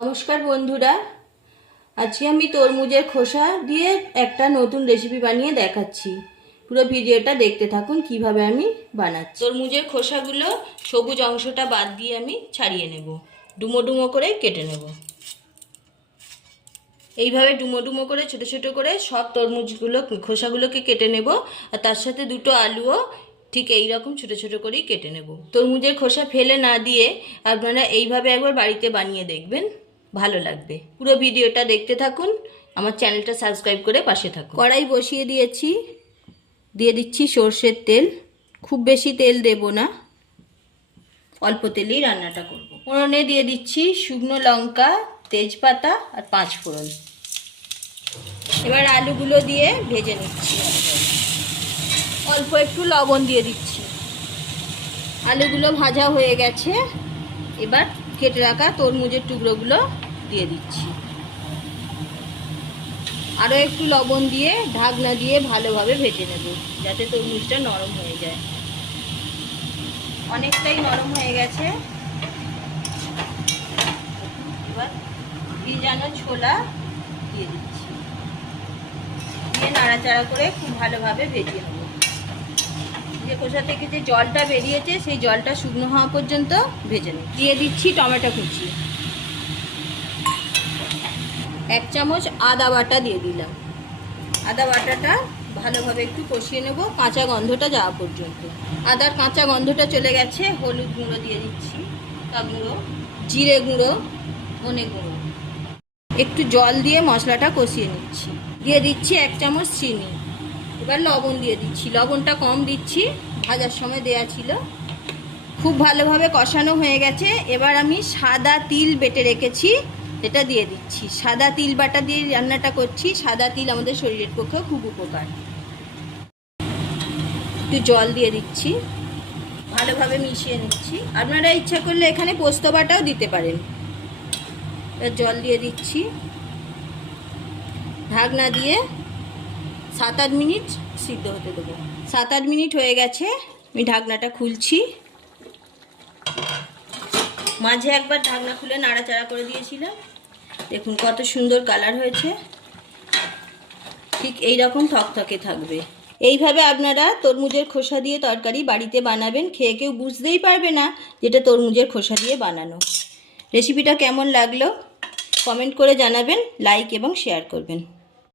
নমস্কার বন্ধুরা, আজকে আমি তরমুজের খোসা দিয়ে একটা নতুন রেসিপি বানিয়ে দেখাচ্ছি। পুরো ভিডিওটা দেখতে থাকুন কিভাবে আমি বানাচ্ছি। তরমুজের খোসাগুলো সবুজ অংশটা বাদ দিয়ে আমি ছাড়িয়ে নেব, ডুমো ডুমো করে কেটে নেব। এইভাবে ডুমো ডুমো করে ছোট ছোট করে সব তরমুজগুলো খোসাগুলোকে কেটে নেব, আর তার সাথে দুটো আলুও ঠিক এই রকম ছোট ছোট করেই কেটে নেব। তরমুজের খোসা ফেলে না দিয়ে আপনারা এইভাবে একবার বাড়িতে বানিয়ে দেখবেন, ভালো লাগবে। পুরো ভিডিওটা দেখতে থাকুন, আমার চ্যানেলটা সাবস্ক্রাইব করে পাশে থাকুন। কড়াই বসিয়ে দিয়েছি, দিয়ে দিচ্ছি সর্ষের তেল। খুব বেশি তেল দেব না, অল্প তেলেই রান্নাটা করব। ফোড়নে দিয়ে দিচ্ছি শুকনো লঙ্কা, তেজপাতা আর 5 ফোড়ন। এবার আলুগুলো দিয়ে ভেজে নিচ্ছি। অল্প একটু লবণ দিয়ে দিচ্ছি। আলুগুলো ভাজা হয়ে গেছে, এবার কেটে রাখা তরমুজের টুকরোগুলো দিয়ে দিচ্ছি। আরও একটু লবণ দিয়ে ঢাকনা দিয়ে ভালোভাবে ভেজে নেব, যাতে তরমুজটা নরম হয়ে যায়। অনেকটাই নরম হয়ে গেছে। এবার ভিজানো ছোলা দিয়ে দিচ্ছি, দিয়ে নাড়াচাড়া করে খুব ভালোভাবে ভেজে নেব। যে খোসা থেকে যে জলটা বেরিয়েছে সেই জলটা শুকনো হওয়া পর্যন্ত ভেজে নেব। দিয়ে দিচ্ছি টমেটো কুচি, 1 চামচ আদা বাটা দিয়ে দিলাম। আদা বাটাটা ভালোভাবে একটু কষিয়ে নেব, কাঁচা গন্ধটা যাওয়া পর্যন্ত। আদার কাঁচা গন্ধটা চলে গেছে। হলুদ গুঁড়ো দিয়ে দিচ্ছি, লঙ্কা গুঁড়ো, জিরে গুঁড়ো, ধনে গুঁড়ো। একটু জল দিয়ে মশলাটা কষিয়ে নিচ্ছি। দিয়ে দিচ্ছি 1 চামচ চিনি। এবার লবণ দিয়ে দিচ্ছি, লবণটা কম দিচ্ছি, ভাজার সময় দেয়া ছিল। খুব ভালোভাবে কষানো হয়ে গেছে। এবার আমি সাদা তিল বেটে রেখেছি, এটা দিয়ে দিচ্ছি। সাদা তিল বাটা দিয়ে রান্নাটা করছি। সাদা তিল আমাদের শরীরের পক্ষে খুব উপকার। একটু জল দিয়ে দিচ্ছি, ভালোভাবে মিশিয়ে নিচ্ছি। আপনারা ইচ্ছা করলে এখানে পোস্ত বাটাও দিতে পারেন। জল দিয়ে দিচ্ছি, ঢাকনা দিয়ে 7-8 মিনিট সিদ্ধ হতে দেবো। 7-8 মিনিট হয়ে গেছে, আমি ঢাকনাটা খুলছি। মাঝে একবার ঢাকনা খুলে নাড়াচাড়া করে দিয়েছিলাম, দেখুন কত সুন্দর কালার হয়েছে। ঠিক এই রকম থকথকে থাকবে। এইভাবে আপনারা তরমুজের খোসা দিয়ে তরকারি বাড়িতে বানাবেন, খেয়ে কেউ বুঝতেই পারবে না যেটা তরমুজের খোসা দিয়ে বানানো। রেসিপিটা কেমন লাগলো কমেন্ট করে জানাবেন, লাইক এবং শেয়ার করবেন।